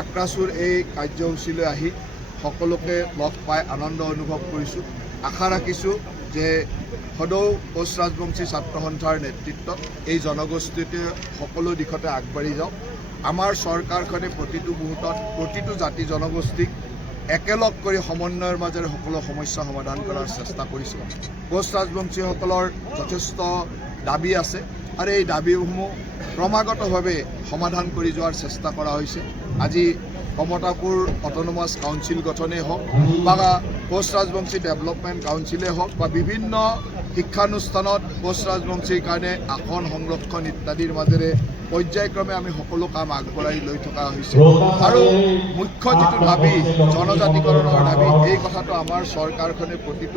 আক্ৰাছুৰ এই কাৰ্যসূচীলৈ আহি সকলোকে লগ পাই আনন্দ অনুভৱ কৰিছোঁ। আশা ৰাখিছোঁ যে সদৌ কোচ ৰাজবংশী ছাত্ৰ সন্থাৰ নেতৃত্বত এই জনগোষ্ঠীটোৱে সকলো দিশতে আগবাঢ়ি যাওক। আমাৰ চৰকাৰখনে প্ৰতিটো মুহূৰ্তত প্ৰতিটো জাতি জনগোষ্ঠীক একেলগ কৰি সমন্বয়ৰ মাজেৰে সকলো সমস্যা সমাধান কৰাৰ চেষ্টা কৰিছে। কোচ ৰাজবংশীসকলৰ যথেষ্ট দাবী আছে আৰু এই দাবীসমূহ ক্ৰমাগতভাৱে সমাধান কৰি যোৱাৰ চেষ্টা কৰা হৈছে। আজি কমতাপুৰ অট'নমাছ কাউন্সিল গঠনেই হওক বা কোচ ৰাজবংশী ডেভেলপমেণ্ট কাউন্সিলেই হওক বা বিভিন্ন শিক্ষানুষ্ঠানত কোচ ৰাজবংশীৰ কাৰণে আসন সংৰক্ষণ ইত্যাদিৰ মাজেৰে পৰ্যায়ক্ৰমে আমি সকলো কাম আগবঢ়াই লৈ থকা হৈছে। আৰু মুখ্য যিটো দাবী জনজাতিকৰণৰ দাবী, এই কথাটো আমাৰ চৰকাৰখনে প্ৰতিটো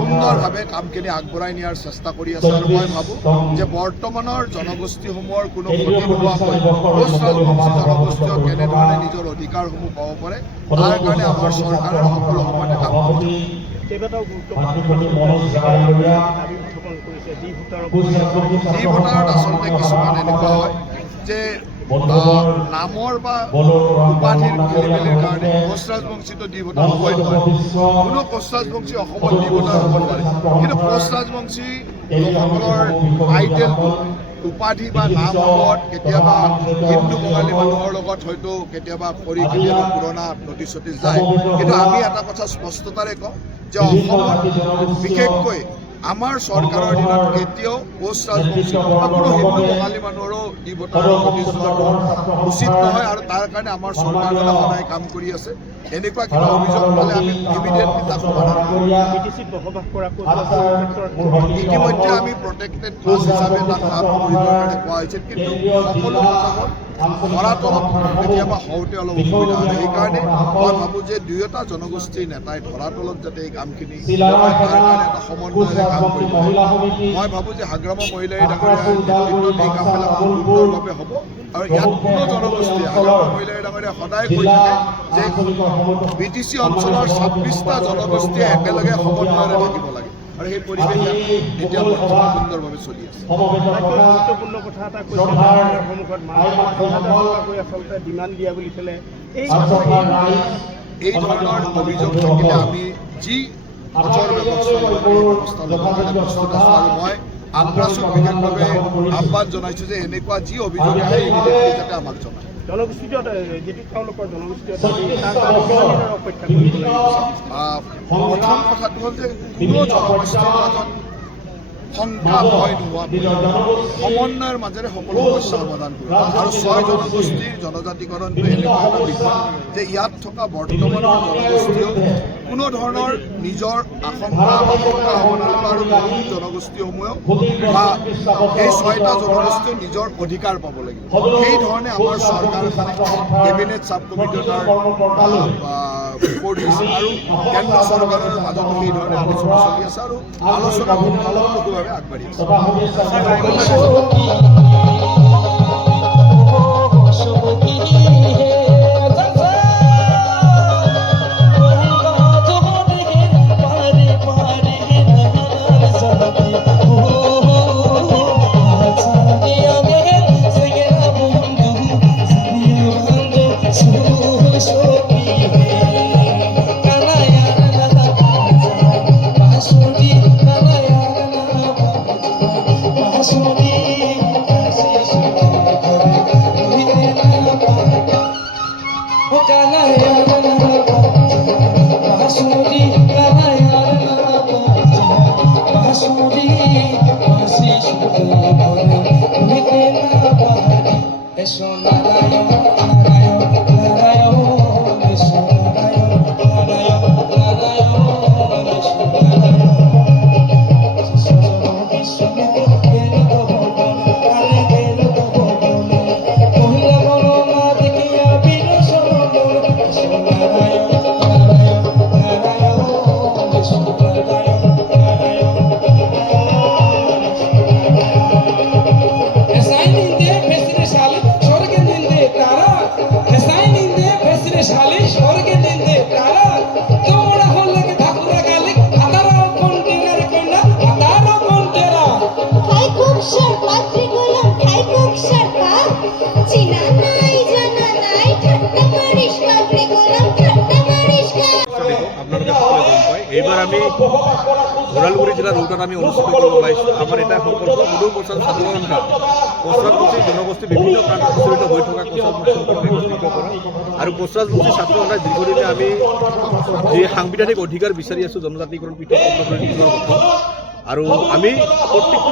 সুন্দৰভাৱে কামখিনি আগবঢ়াই নিয়াৰ চেষ্টা কৰি আছে। আৰু মই ভাবোঁ যে বৰ্তমানৰ জনগোষ্ঠীসমূহৰ কোনো ক্ষতি নোহোৱাকৈ কোচ ৰাজবংশী জনগোষ্ঠীয়ে কেনেধৰণে নিজৰ অধিকাৰসমূহ পাব পাৰে তাৰ কাৰণে আমাৰ চৰকাৰে সকলো সময়তে কাম কৰি কেইবাটাও ভোটাৰত আচলতে কিছুমান এনেকুৱা হয় যে নামৰ বা উপাধিৰ খেলিমেলিৰ কাৰণে কোচ ৰাজবংশীটো ডি ভোটাৰ হ'বই নোৱাৰে। কোনো কোচ ৰাজবংশী অসমত ডি ভোটাৰ হ'ব নোৱাৰে। কিন্তু কোচ ৰাজবংশী লোকসকলৰ টাইটেলটো উপাধি বা নাম লগত কেতিয়াবা হিন্দু বঙালী মানুহৰ লগত হয়তো কেতিয়াবা কেতিয়াবা পুৰণা নটিচ চটিচ যায়। কিন্তু আমি এটা কথা স্পষ্টতাৰে কওঁ যে অসমত বিশেষকৈ আমাৰ চৰকাৰৰ দিনত কেতিয়াও কোচ ৰাজবংশী বা কোনো হিন্দু বঙালী মানুহৰো ডি ভোটাৰৰ নটিচ যোৱাটো উচিত নহয়। আৰু তাৰ কাৰণে আমাৰ চৰকাৰখনে সদায় কাম কৰি আছে। এনেকুৱা কিবা অভিযোগ পালে আমি ইমিডিয়েটলি তাক সমাধান কৰিম। ইতিমধ্যে আমি প্ৰটেক্টেড ক্লাছ হিচাপে তাক কাম কৰিবৰ কাৰণে কোৱা হৈছিল। কিন্তু সকলো ধৰাতলত কেতিয়াবা হওঁতে অলপ অসুবিধা হয়। সেইকাৰণে মই ভাবোঁ যে দুয়োটা জনগোষ্ঠীৰ নেতাই ধৰাতলত যাতে এই কামখিনি তাৰ কাৰণে এটা সমন্বয়েৰে কাম কৰিব লাগে। মই ভাবোঁ যে হাগ্ৰামা মহিলাই ডাঙৰীয়াৰ নেতৃত্বত এই কামবিলাক খুব সুন্দৰভাৱে হ'ব। আৰু ইয়াত কোনো জনগোষ্ঠীয়ে হাগ্ৰামা মহিলাই ডাঙৰীয়াই সদায় কৈ থাকে যে BTC অঞ্চলৰ 26টা জনগোষ্ঠীয়ে একেলগে সমন্বয়েৰে থাকিব লাগে। আৰু সেই পৰিৱেশ ইয়াত এতিয়া বৰ্তমান সুন্দৰভাৱে চলি আছে। গুৰুত্বপূৰ্ণ কথা এটা কৈছে সন্মুখত আচলতে ডিমাণ্ড দিয়া বুলি ক'লে এই ধৰণৰ অভিযোগ থাকিলে আমি যি কঠোৰ ব্যৱস্থা ল'বৰ কাৰণে প্ৰস্তুত আছোঁ। আৰু মই আক্ৰাছুক বিশেষভাৱে আহ্বান জনাইছোঁ যে এনেকুৱা যি অভিযোগ আহে ইমিডিয়েটলি যাতে আমাক জনায়। জনগোষ্ঠীটো যিটো তেওঁলোকৰ জনগোষ্ঠীয় প্ৰথম কথাটো হ'ল যে কোনো জনগোষ্ঠীৰ মাজত শংকা ভয় নোহোৱাকৈ সমন্বয়ৰ মাজেৰে সকলো সমস্যা সমাধান কৰিব। আৰু 6 জনগোষ্ঠীৰ জনজাতিকৰণটো এনেকুৱা এটা বিষয় যে ইয়াত থকা বৰ্তমানৰ জনগোষ্ঠীয়েও কোনো ধৰণৰ নিজৰ আশংকা বা শংকা হ'ব নালাগে। আৰু নতুন জনগোষ্ঠীসমূহেও বা এই 6টা জনগোষ্ঠীয়েও নিজৰ অধিকাৰ পাব লাগিব। সেইধৰণে আমাৰ চৰকাৰখনে কেবিনেট ছাব কমিটি এটাৰ ৰিপৰ্ট দিছে আৰু কেন্দ্ৰ চৰকাৰৰ মাজতো সেইধৰণে আলোচনা চলি আছে আৰু আলোচনা খুব ফলপ্ৰসূভাৱে আগবাঢ়ি আছে। China, আপোনালোকে সকলোৱে গম পায় এইবাৰ আমি ওদালগুৰি জিলাৰ ৰোডত আমি অনুষ্ঠিত কৰিব ওলাইছোঁ। আমাৰ এটা সংকল্প সদৌ প্ৰচাৰ সাধাৰণতা কোচৰাজবংশী জনগোষ্ঠী বিভিন্ন প্ৰান্তত প্ৰচলিত হৈ থকা কোচৰাজবংশীসকলক একত্ৰিত কৰা আৰু কোচৰাজবংশী ছাত্ৰ সন্থাই দীৰ্ঘদিনে আমি যি সাংবিধানিক অধিকাৰ বিচাৰি আছোঁ জনজাতিকৰণ পৃথক অন্তৰ্ভুক্তিৰ কথা আৰু আমি প্ৰত্যেকটো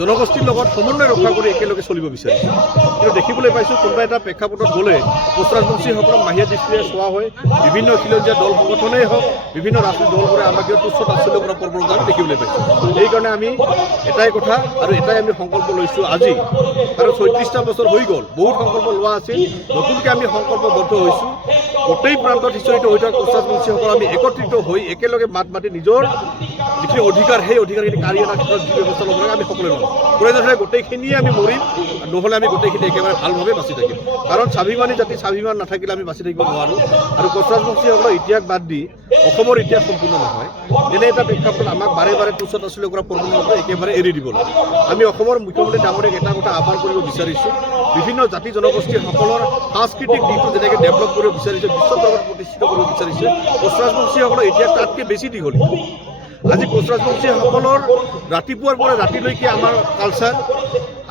জনগোষ্ঠীৰ লগত সমন্বয় ৰক্ষা কৰি একেলগে চলিব বিচাৰিছোঁ। কিন্তু দেখিবলৈ পাইছোঁ কোনোবা এটা প্ৰেক্ষাপটত গ'লে কোচৰাজবংশীসকলক মাহিয়া দৃষ্টিৰে চোৱা হয়। বিভিন্ন খিলঞ্জীয়া দল সংগঠনেই হওক বিভিন্ন ৰাজনৈতিক দলবোৰে আমাক তুচ্ছ তাচ্ছিল্য কৰা প্ৰৱণতা আমি দেখিবলৈ পাইছোঁ। সেইকাৰণে আমি এটাই কথা আৰু এটাই আমি সংকল্প লৈছোঁ আজি, কাৰণ ৩৬টা বছৰ হৈ গ'ল, বহুত সংকল্প লোৱা আছিল, নতুনকৈ আমি সংকল্পবদ্ধ হৈছোঁ। গোটেই প্ৰান্তত সিঁচৰিত হৈ থকা কোচৰাজবংশীসকল আমি একত্ৰিত হৈ একেলগে মাত মাতি নিজৰ যিখিনি অধিকাৰ সেই অধিকাৰখিনি কাঢ়ি অনাৰ ক্ষেত্ৰত যি ব্যৱস্থা ল'ব লাগে আমি সকলোৱে ল'ম। প্ৰয়োজন হ'লে গোটেইখিনিয়ে আমি মৰিম, নহ'লে আমি গোটেইখিনি একেবাৰে ভালভাৱে বাচি থাকিম। কাৰণ স্বাভিমানী জাতি স্বাভিমান নাথাকিলে আমি বাচি থাকিব নোৱাৰোঁ। আৰু কোচৰাজবংশীসকলৰ ইতিহাস বাদ দি অসমৰ ইতিহাস সম্পূৰ্ণ নহয়। এনে এটা প্ৰেক্ষাপটত আমাক বাৰে বাৰে তুচ্ছ তাচ্ছিল্য কৰা প্ৰৱণতা একেবাৰে এৰি দিব লাগে। আমি অসমৰ মুখ্যমন্ত্ৰী ডাঙৰীয়াক এটা কথা আহ্বান কৰিব বিচাৰিছোঁ, বিভিন্ন জাতি জনগোষ্ঠীসকলৰ সাংস্কৃতিক দিশটো যেনেকৈ ডেভেলপ কৰিব বিচাৰিছে, বিশ্ব দৰবাৰত প্ৰতিষ্ঠিত কৰিব বিচাৰিছে, কোচৰাজবংশীসকলৰ ইতিহাস তাতকৈ বেছি দীঘলীয়া। আজি কোচৰাজবংশীসকলৰ ৰাতিপুৱাৰ পৰা ৰাতিলৈকে আমাৰ কালচাৰ,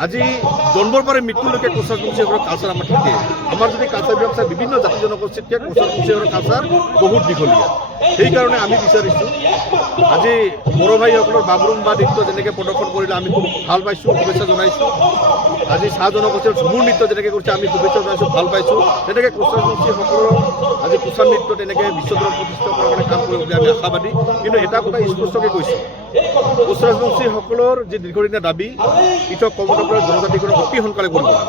আজি জন্মৰ পৰা মৃত্যুলৈকে কোচৰাজবংশীসকলৰ কালচাৰ আমাৰ থাকে। আমাৰ যদি কালচাৰবিলাক চাই বিভিন্ন জাতি জনগোষ্ঠীত থাকে, কোচৰাজবংশীসকলৰ কালচাৰ বহুত দীঘলীয়া। সেইকাৰণে আমি বিচাৰিছোঁ আজি বড়ো ভাইসকলৰ বাগৰুম্বা নৃত্য যেনেকৈ প্ৰদৰ্শন কৰিলে আমি খুব ভাল পাইছোঁ, শুভেচ্ছা জনাইছোঁ। আজি চাহ জনগোষ্ঠীৰ ঝুমুৰ নৃত্য যেনেকৈ কৰিছে আমি শুভেচ্ছা জনাইছোঁ, ভাল পাইছোঁ। তেনেকৈ কোচৰাজবংশীসকলৰ আজি কুচাৰ নৃত্য তেনেকৈ বিশ্বদৰবাৰত প্ৰতিষ্ঠা কৰাৰ কাৰণে কাম কৰিব বুলি আমি আশাবাদী। কিন্তু এটা কথা স্পষ্টকৈ কৈছোঁ, কোচৰাজবংশীসকলৰ যি দীৰ্ঘদিনীয়া দাবী পৃথক কৰ্মকাণ্ডৰ জনজাতিকৰণ অতি সোনকালে কৰিব লাগে।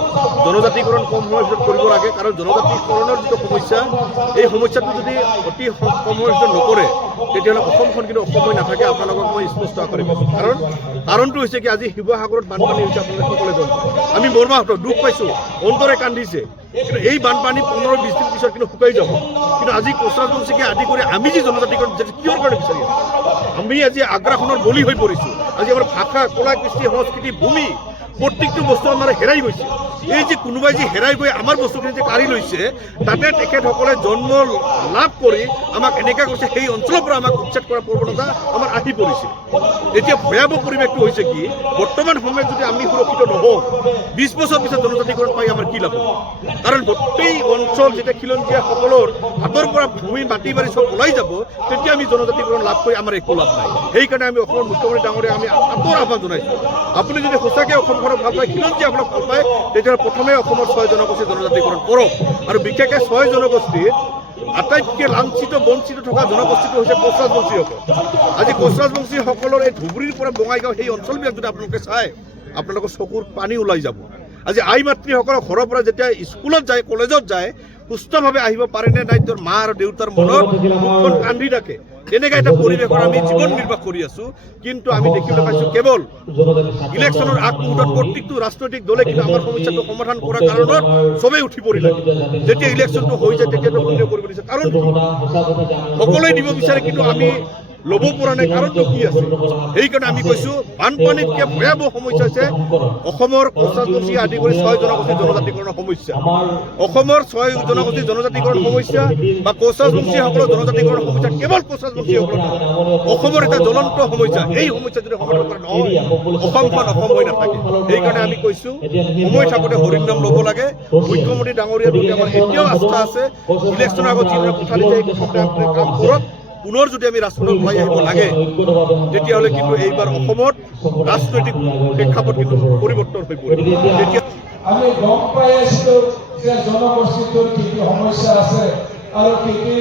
জনজাতিকৰণ কম সময়ৰ ভিতৰত কৰিব লাগে, কাৰণ জনজাতিকৰণৰ যিটো সমস্যা, এই সমস্যাটো যদি অতি কম সময়ৰ ভিতৰত নকৰে তেতিয়াহ'লে অসমখন কিন্তু অসম হৈ নাথাকে। আপোনালোকক মই স্পষ্ট কৰিম, কাৰণটো হৈছে কি আজি শিৱসাগৰত বানপানী হৈছে, আপোনালোকে সকলোৱে গম পায়। আমি মৰ্মাহত দুখ পাইছোঁ, অন্তৰে কান্দিছে। কিন্তু এই বানপানী ১৫-২০ দিন পিছত কিন্তু শুকাই যাব। কিন্তু আজি কোচৰাজবংশীকে আদি কৰি আমি যি জনজাতিকৰণ কিহৰ কাৰণে বিচাৰি আছোঁ? আমি আজি আগ্ৰাসনৰ বলি হৈ পৰিছোঁ। আজি আমাৰ ভাষা, কলা, কৃষ্টি, সংস্কৃতি, ভূমি প্ৰত্যেকটো বস্তু আমাৰ হেৰাই গৈছে। এই যে কোনোবাই যে হেৰাই গৈ আমাৰ বস্তুখিনি যে কাঢ়ি লৈছে, তাতে তেখেতসকলে জন্ম লাভ কৰি আমাক এনেকুৱা কৰিছে, সেই অঞ্চলৰ পৰা আমাক উচ্ছেদ কৰাৰ প্ৰৱণতা আমাৰ আহি পৰিছে। এতিয়া ভয়াৱহ পৰিৱেশটো হৈছে কি, বৰ্তমান সময়ত যদি আমি সুৰক্ষিত নহওঁ, ২০ বছৰ পিছত জনজাতিকৰণ পাই আমাৰ কি লাভ হ'ব? কাৰণ গোটেই অঞ্চল যেতিয়া খিলঞ্জীয়াসকলৰ হাতৰ পৰা ভূমি মাটি বাৰী চব ওলাই যাব, তেতিয়া আমি জনজাতিকৰণ লাভ কৰি আমাৰ একো লাভ নাই। সেইকাৰণে আমি অসমৰ মুখ্যমন্ত্ৰী ডাঙৰীয়াক আমি আঁতৰ আহ্বান জনাইছোঁ, আপুনি যদি সঁচাকৈ অসমখনক ভাল পায়, খিলঞ্জীয়াসকলক ভাল পায়, তেতিয়াহ'লে প্ৰথমে অসমৰ ৬ জনগোষ্ঠী জনজাতিকৰণ কৰক। আৰু বিশেষকৈ ৬ জনগোষ্ঠীত আটাইতকৈ লাঞ্ছিত বঞ্চিত থকা জনগোষ্ঠীটো হৈছে কোচৰাজবংশীসকল। আজি কোচৰাজবংশীসকলৰ এই ধুবুৰীৰ পৰা বঙাইগাঁও সেই অঞ্চলবিলাক যদি আপোনালোকে চায়, আপোনালোকৰ চকুৰ পানী ওলাই যাব। আজি আই মাতৃসকলৰ ঘৰৰ পৰা যেতিয়া স্কুলত যায়, কলেজত যায়, সুস্থভাৱে আহিব পাৰেনে নাই তেওঁৰ মা আৰু দেউতাৰ মনত মুখখন কান্দি থাকে। তেনেকৈ এটা পৰিৱেশত আমি জীৱন নিৰ্বাহ কৰি আছোঁ। কিন্তু আমি দেখিবলৈ পাইছোঁ কেৱল ইলেকশ্যনৰ আগমুহূৰ্তত প্ৰত্যেকটো ৰাজনৈতিক দলে কিন্তু আমাৰ সমস্যাটো সমাধান কৰাৰ কাৰণত চবেই উঠি পৰিলে। যেতিয়া ইলেকশ্যনটো হৈ যায় তেতিয়াতো কোনেও কৰিব দিছে, কাৰণ সকলোৱে দিব বিচাৰে, কিন্তু আমি ল'ব পৰা নাই। কাৰণটো কি আছে? সেইকাৰণে আমি কৈছোঁ বানপানীতকৈ ভয়াৱহ সমস্যা হৈছে অসমৰ কোচৰাজবংশী আদি কৰি ৬ জনগোষ্ঠী জনজাতিকৰণৰ সমস্যা। অসমৰ ৬ জনগোষ্ঠী জনজাতিকৰণ সমস্যা বা কোচৰাজবংশীসকলৰ জনজাতিকৰণ সমস্যা কেৱল কোচৰাজবংশীসকলৰ নহয়, অসমৰ এটা জ্বলন্ত সমস্যা। এই সমস্যা যদি সমাধান কৰা নহয়, অসমখন অসম হৈ নাথাকে। সেইকাৰণে আমি কৈছোঁ সময় থাকোঁতে হৰিৰ নাম ল'ব লাগে। মুখ্যমন্ত্ৰী ডাঙৰীয়াৰ প্ৰতি আমাৰ এতিয়াও আস্থা আছে। ইলেকশ্যনৰ আগত যিবিলাক কথা দিছে এই কথাতে কাম কৰক। পুনৰ যদি আমি ৰাজপথত ওলাই আহিব লাগে, তেতিয়াহ'লে কিন্তু এইবাৰ অসমত ৰাজনৈতিক প্ৰেক্ষাপট কিন্তু পৰিৱৰ্তন হৈ পৰিব। আমি গম পাই আছিলোঁ যে জনগোষ্ঠীটোৰ কি কি সমস্যা আছে আৰু কি কি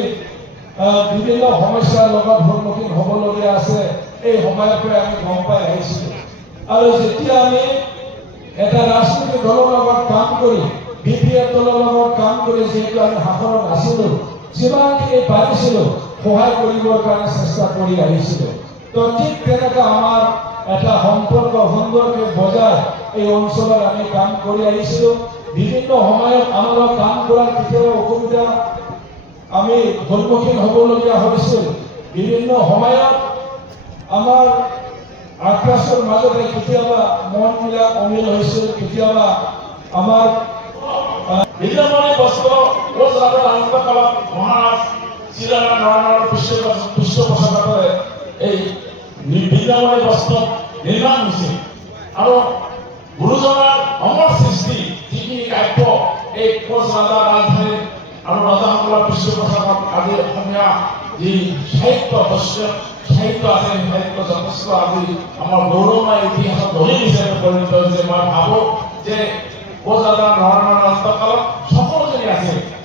বিভিন্ন সমস্যাৰ লগত সন্মুখীন হ'বলগীয়া আছে, এই সময়ৰ পৰাই আমি গম পাই আহিছিলোঁ। আৰু যেতিয়া আমি এটা ৰাজনৈতিক দলৰ লগত কাম কৰি, BPF দলৰ লগত কাম কৰি যিহেতু আমি শাসনত আছিলোঁ, যিমানখিনি পাৰিছিলোঁ সহায় কৰিবৰ কাৰণে চেষ্টা কৰি আহিছিলোঁ। তো ঠিক তেনেকৈ আমাৰ এটা সম্পৰ্ক সুন্দৰকৈ বজাই এই অঞ্চলত আমি কাম কৰি আহিছিলোঁ। বিভিন্ন সময়ত আমাৰ কাম কৰাৰ কেতিয়াবা অসুবিধা আমি সন্মুখীন হ'বলগীয়া হৈছিল। বিভিন্ন সময়ত আমাৰ আক্ৰাসৰ মাজতে কেতিয়াবা মনবিলাক অমিল হৈছিল, কেতিয়াবা আমাৰ বীৰমণি বস্ত্ৰ কোচ ৰাজাৰ আনন্দকালত মহাৰাজ শ্ৰীৰামা নৰনাৰায়ণ পৃষ্ঠপোষকতাৰে এই বীৰমণি বস্ত্ৰ নিৰ্মাণ হৈছিল আৰু গুৰুজনাৰ অমৰ সৃষ্টি যিখিনি কাব্য এই কোচ ৰাজা ৰাজধানী আৰু ৰজাসকলৰ পৃষ্ঠপোষকত আজি অসমীয়া যি সাহিত্য সাহিত্য আছে সাহিত্য যথেষ্ট আজি আমাৰ গৌৰৱময় ইতিহাসত দলিল হিচাপে পৰিণত হৈছে মই ভাবোঁ যে কোচ ৰাজা নৰনাৰায়ণ অন্তকালত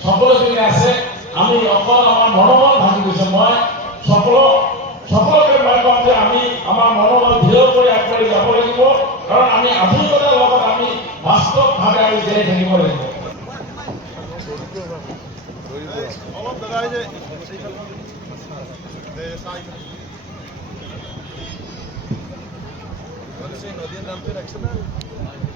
সকলোখিনি আছে আমি অকল আমাৰ মনোবল ভাঙি গৈছে মই সকলোকে মই কম যে আমি আমাৰ মনোবল দৃঢ় কৰি আগবাঢ়ি যাব লাগিব কাৰণ আমি আধুনিকতাৰ লগত আমি বাস্তৱভাৱে আমি জীয়াই থাকিব লাগিব নদীৰ নামটো ৰাখিছে না